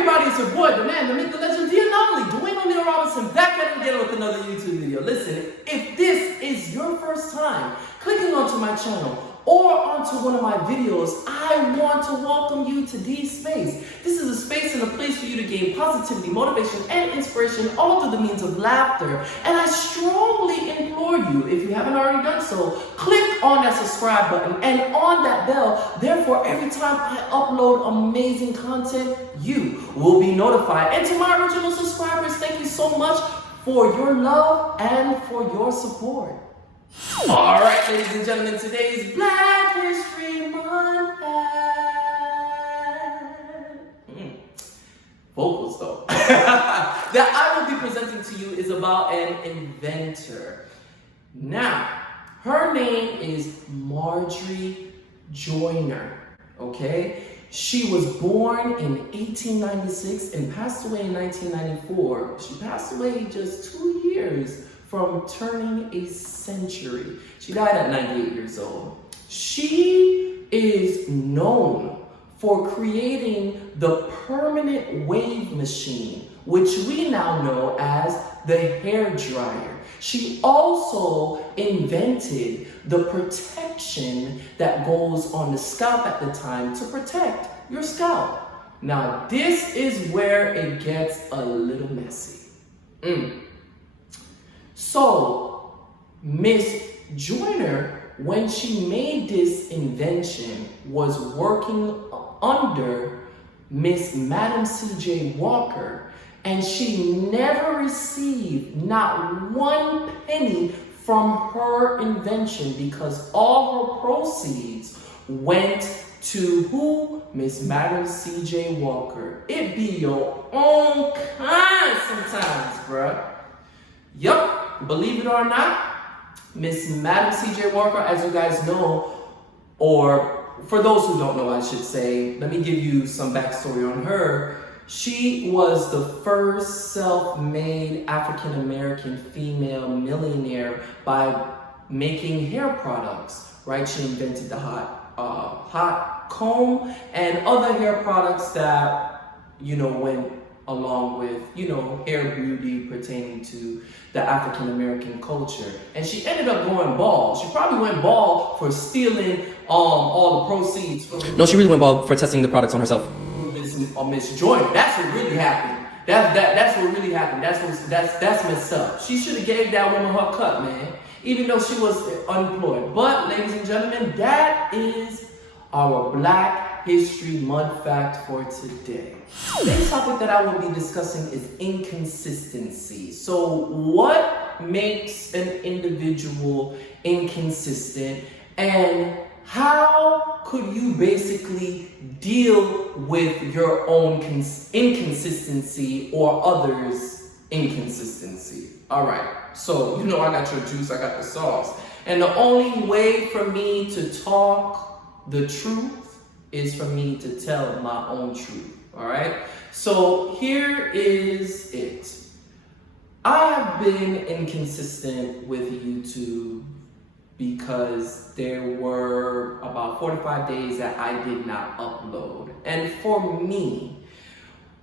everybody, it's your boy, the man, the myth, the legend, the anomaly, Dwayne O'Neal Robinson, back at it again with another YouTube video. Listen, if this is your first time clicking onto my channel or onto one of my videos, I want to welcome you to D's Space. This is a space and a place for you to gain positivity, motivation, and inspiration, all through the means of laughter. And I strongly implore you, if you haven't already done so, click on that subscribe button and on that bell. Therefore, every time I upload amazing content, you will be notified. And to my original subscribers, thank you so much for your love and for your support. All right, ladies and gentlemen, today's Black History Month. Vocals, though. That I will be presenting to you is about an inventor. Now, her name is Marjorie Joyner, okay? She was born in 1896 and passed away in 1994. She passed away just 2 years from turning a century. She died at 98 years old. She is known for creating the permanent wave machine, which we now know as the hair dryer. She also invented the protection that goes on the scalp at the time to protect your scalp. Now, this is where it gets a little messy. So, Miss Joyner, when she made this invention, was working under Miss Madam C.J. Walker, and she never received not one penny from her invention because all her proceeds went to who? Miss Madam C.J. Walker. It be your own kind sometimes, bruh. Yup, believe it or not, Miss Madam C.J. Walker, as you guys know, or for those who don't know, I should say, let me give you some backstory on her. She was the first self-made African-American female millionaire by making hair products, right? She invented the hot comb and other hair products that, went along with, hair beauty pertaining to the African-American culture. And she ended up going bald. She probably went bald for stealing all the proceeds from... No, she really went bald for testing the products on herself. Miss Joyner. That's what really happened. That's what really happened. That's messed up. She should have gave that woman her cut, man. Even though she was unemployed. But, ladies and gentlemen, that is our Black History Month fact for today. Today's topic that I will be discussing is inconsistency. So what makes an individual inconsistent, and how could you basically deal with your own inconsistency or others' inconsistency? All right, so I got your juice, I got the sauce. And the only way for me to talk the truth is for me to tell my own truth, all right? So here is it. I have been inconsistent with YouTube because there were about 45 days that I did not upload. And for me,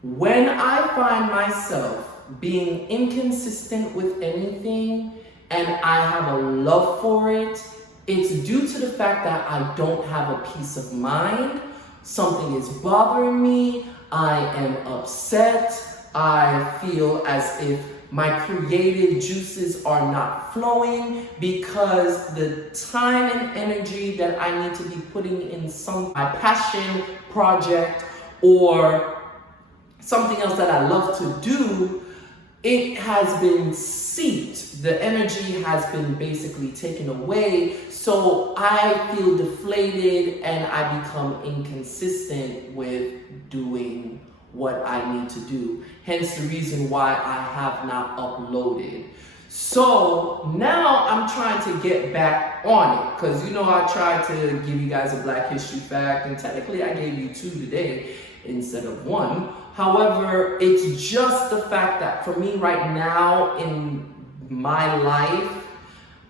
when I find myself being inconsistent with anything and I have a love for it, it's due to the fact that I don't have a peace of mind. Something is bothering me. I am upset. I feel as if my creative juices are not flowing because the time and energy that I need to be putting in my passion project or something else that I love to do, it has been seeped. The energy has been basically taken away. So I feel deflated and I become inconsistent with doing what I need to do. Hence the reason why I have not uploaded. So now I'm trying to get back on it because I tried to give you guys a Black History fact, and technically I gave you 2 today instead of 1. However, it's just the fact that for me right now in my life,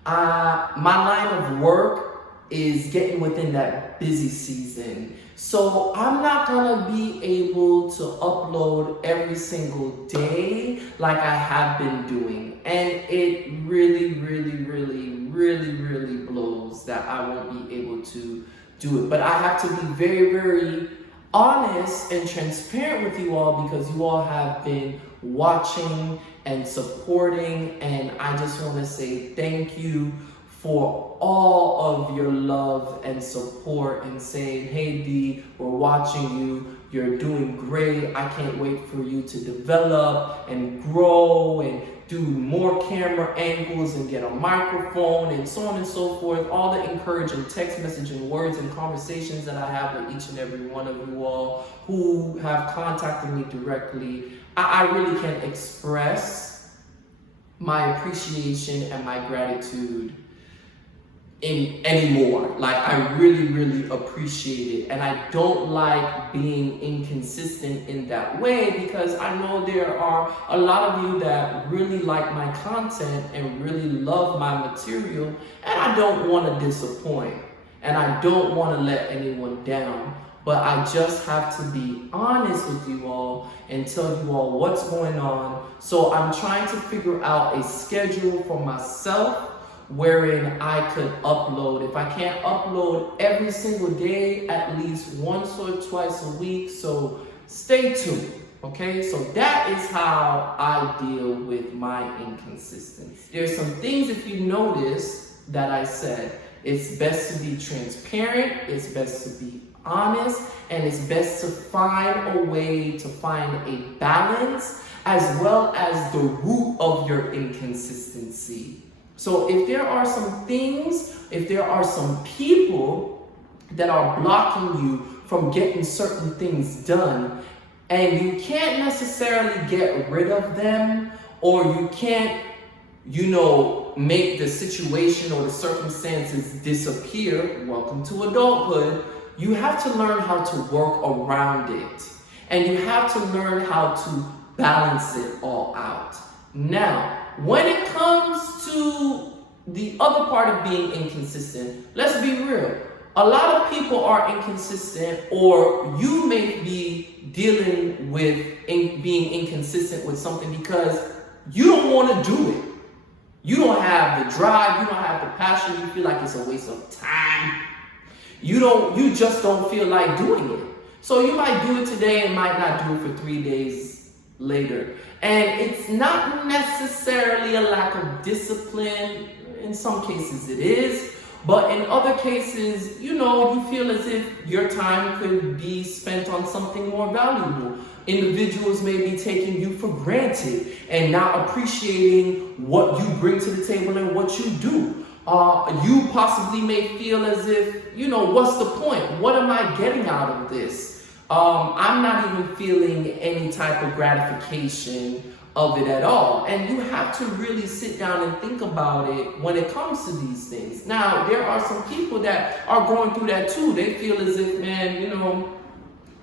my line of work is getting within that busy season. So I'm not gonna be able to upload every single day like I have been doing. And it really blows that I won't be able to do it. But I have to be very honest and transparent with you all, because you all have been watching and supporting, and I just want to say thank you for all of your love and support, and saying, hey D, we're watching you, you're doing great, I can't wait for you to develop and grow and do more camera angles and get a microphone and so on and so forth. All the encouraging text messaging words and conversations that I have with each and every one of you all who have contacted me directly. I really can't express my appreciation and my gratitude anymore. Like, I really appreciate it, and I don't like being inconsistent in that way, because I know there are a lot of you that really like my content and really love my material, and I don't want to disappoint, and I don't want to let anyone down. But I just have to be honest with you all and tell you all what's going on. So I'm trying to figure out a schedule for myself wherein I could upload. If I can't upload every single day, at least once or twice a week. So stay tuned, okay? So that is how I deal with my inconsistency. There's some things, if you notice, that I said. It's best to be transparent, it's best to be honest, and it's best to find a way to find a balance as well as the root of your inconsistency. So if there are some things, if there are some people that are blocking you from getting certain things done, and you can't necessarily get rid of them, or you can't, make the situation or the circumstances disappear, welcome to adulthood. You have to learn how to work around it. And you have to learn how to balance it all out. Now, when it comes to the other part of being inconsistent, let's be real. A lot of people are inconsistent, or you may be dealing with being inconsistent with something because you don't want to do it. You don't have the drive, you don't have the passion, you feel like it's a waste of time. You just don't feel like doing it. So you might do it today and might not do it for 3 days later. And it's not necessarily a lack of discipline. In some cases it is. But in other cases, you feel as if your time could be spent on something more valuable. Individuals may be taking you for granted and not appreciating what you bring to the table and what you do. You possibly may feel as if, what's the point? What am I getting out of this? I'm not even feeling any type of gratification of it at all. And you have to really sit down and think about it when it comes to these things. Now, there are some people that are going through that too. They feel as if, man,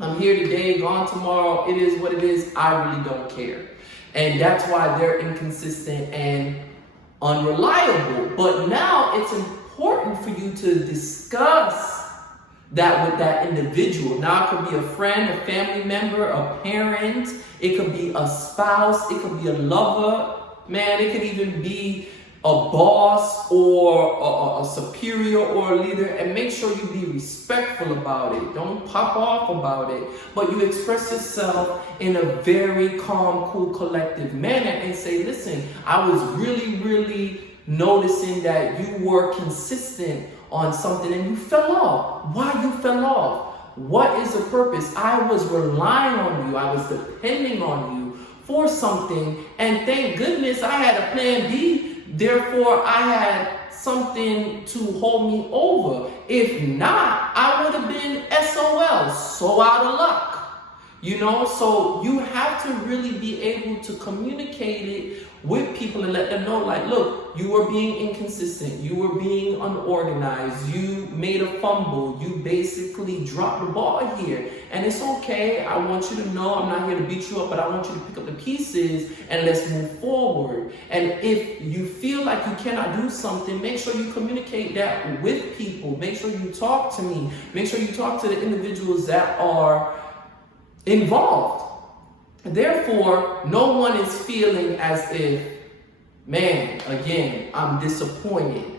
I'm here today, gone tomorrow. It is what it is. I really don't care. And that's why they're inconsistent and unreliable. But now it's important for you to discuss that with that individual. Now it could be a friend, a family member, a parent. It could be a spouse. It could be a lover. Man, it could even be a boss or a superior or a leader. And make sure you be respectful about it. Don't pop off about it. But you express yourself in a very calm, cool, collective manner and say, listen, I was really noticing that you were consistent on something and you fell off. Why you fell off? What is the purpose? I was relying on you. I was depending on you for something. And thank goodness I had a plan B. Therefore, I had something to hold me over. If not, I would have been SOL, so out of luck. You know, so you have to really be able to communicate it with people and let them know, like, look, you were being inconsistent, you were being unorganized, you made a fumble, you basically dropped the ball here. And it's okay. I want you to know I'm not here to beat you up, but I want you to pick up the pieces and let's move forward. And if you feel like you cannot do something, make sure you communicate that with people. Make sure you talk to me. Make sure you talk to the individuals that are involved. Therefore, no one is feeling as if, man, again, I'm disappointed,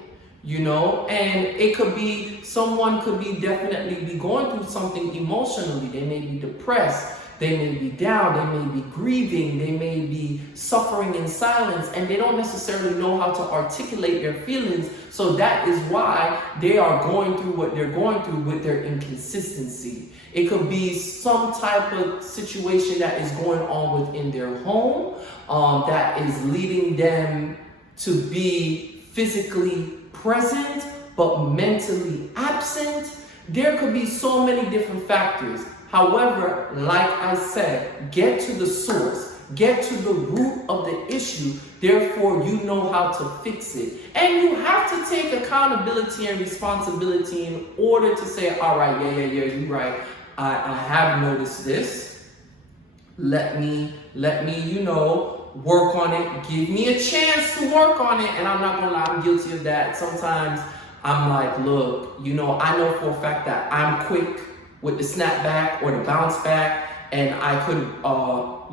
you know? And it could be, someone could be definitely be going through something emotionally. They may be depressed, they may be down, they may be grieving, they may be suffering in silence, and they don't necessarily know how to articulate their feelings. So that is why they are going through what they're going through with their inconsistency. It could be some type of situation that is going on within their home that is leading them to be physically present but mentally absent. There could be so many different factors. However, like I said, get to the source, get to the root of the issue, therefore you know how to fix it. And you have to take accountability and responsibility in order to say, all right, yeah, you're right. I have noticed this. Let me, you know, work on it. Give me a chance to work on it. And I'm not gonna lie, I'm guilty of that. Sometimes I'm like, look, you know, I know for a fact that I'm quick with the snap back or the bounce back, and I could,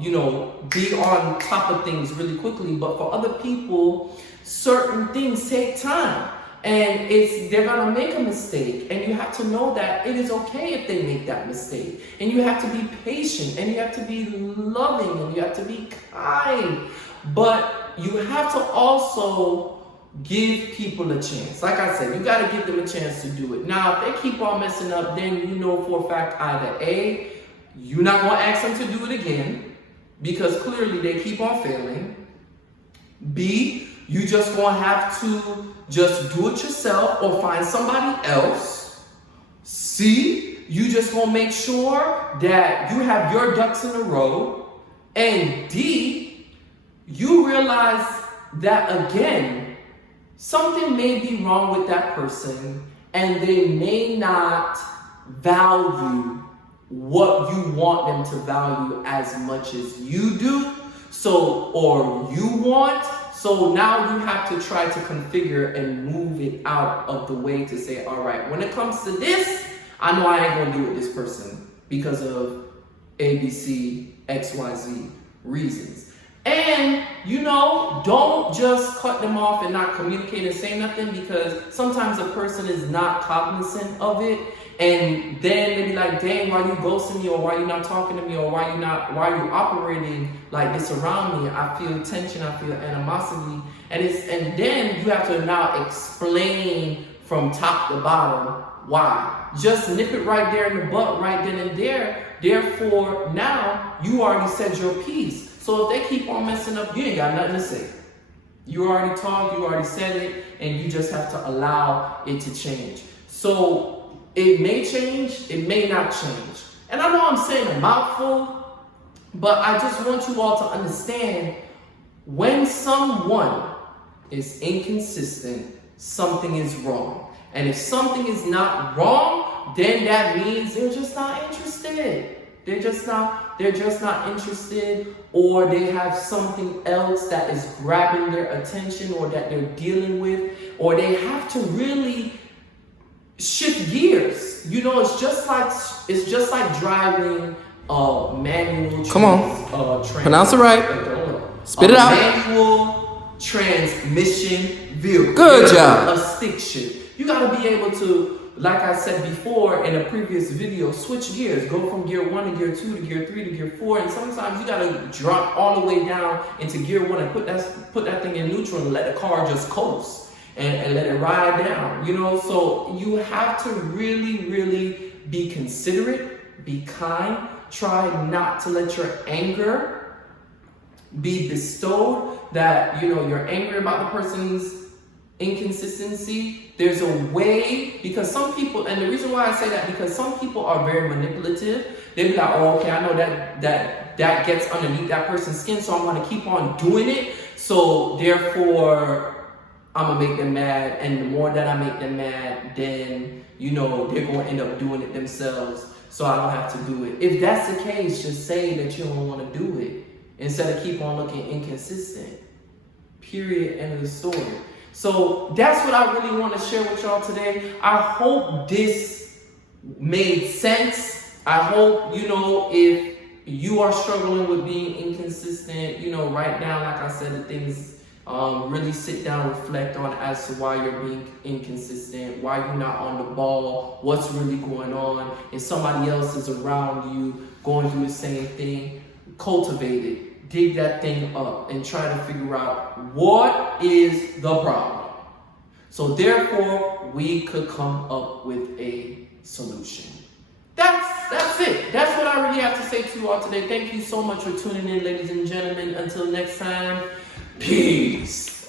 you know, be on top of things really quickly. But for other people, certain things take time. And they're gonna make a mistake, and you have to know that it is okay if they make that mistake. And you have to be patient, and you have to be loving, and you have to be kind. But you have to also give people a chance. Like I said, you gotta give them a chance to do it. Now, if they keep on messing up, then you know for a fact either A, you're not gonna ask them to do it again, because clearly they keep on failing. B, you just gonna have to just do it yourself or find somebody else. C, you just gonna make sure that you have your ducks in a row. And D, you realize that again, something may be wrong with that person and they may not value what you want them to value as much as you do. Or you want. So now you have to try to configure and move it out of the way to say, all right, when it comes to this, I know I ain't gonna do with this person because of A, B, C, X, Y, Z reasons. And, you know, don't just cut them off and not communicate and say nothing, because sometimes a person is not cognizant of it. And then they be like, dang, why you ghosting me, or why you not talking to me, or why you operating like this around me? I feel tension, I feel animosity. And then you have to now explain from top to bottom why. Just nip it right there in the butt, right then and there. Therefore, now you already said your piece. So if they keep on messing up, you ain't got nothing to say. You already talked, you already said it, and you just have to allow it to change. So it may change, it may not change. And I know I'm saying a mouthful, but I just want you all to understand, when someone is inconsistent, something is wrong. And if something is not wrong, then that means they're just not interested. They're just not interested, or they have something else that is grabbing their attention, or that they're dealing with, or they have to really shift gears. You know, it's just like driving a manual. Come on, pronounce it right. Spit it out. Manual transmission vehicle. Good job. A stick shift. You gotta be able to, like I said before in a previous video, switch gears. Go from gear 1 to gear 2 to gear 3 to gear 4. And sometimes you gotta drop all the way down into gear 1 and put that thing in neutral and let the car just coast. And let it ride down, you know. So you have to really, really be considerate, be kind. Try not to let your anger be bestowed, that, you know, you're angry about the person's inconsistency, there's a way, because some people, and the reason why I say that, because some people are very manipulative. They be like, oh, okay, I know that gets underneath that person's skin, so I'm gonna keep on doing it. So therefore, I'm gonna make them mad, and the more that I make them mad, then they're gonna end up doing it themselves. So I don't have to do it. If that's the case, just say that you don't want to do it instead of keep on looking inconsistent. Period. End of the story. So that's what I really want to share with y'all today. I hope this made sense. I hope, if you are struggling with being inconsistent, write down, like I said, the things, really sit down, reflect on as to why you're being inconsistent, why you're not on the ball, what's really going on. If somebody else is around you going through the same thing, cultivate it, dig that thing up, and try to figure out what is the problem. So therefore, we could come up with a solution. That's it. That's what I really have to say to you all today. Thank you so much for tuning in, ladies and gentlemen. Until next time, peace.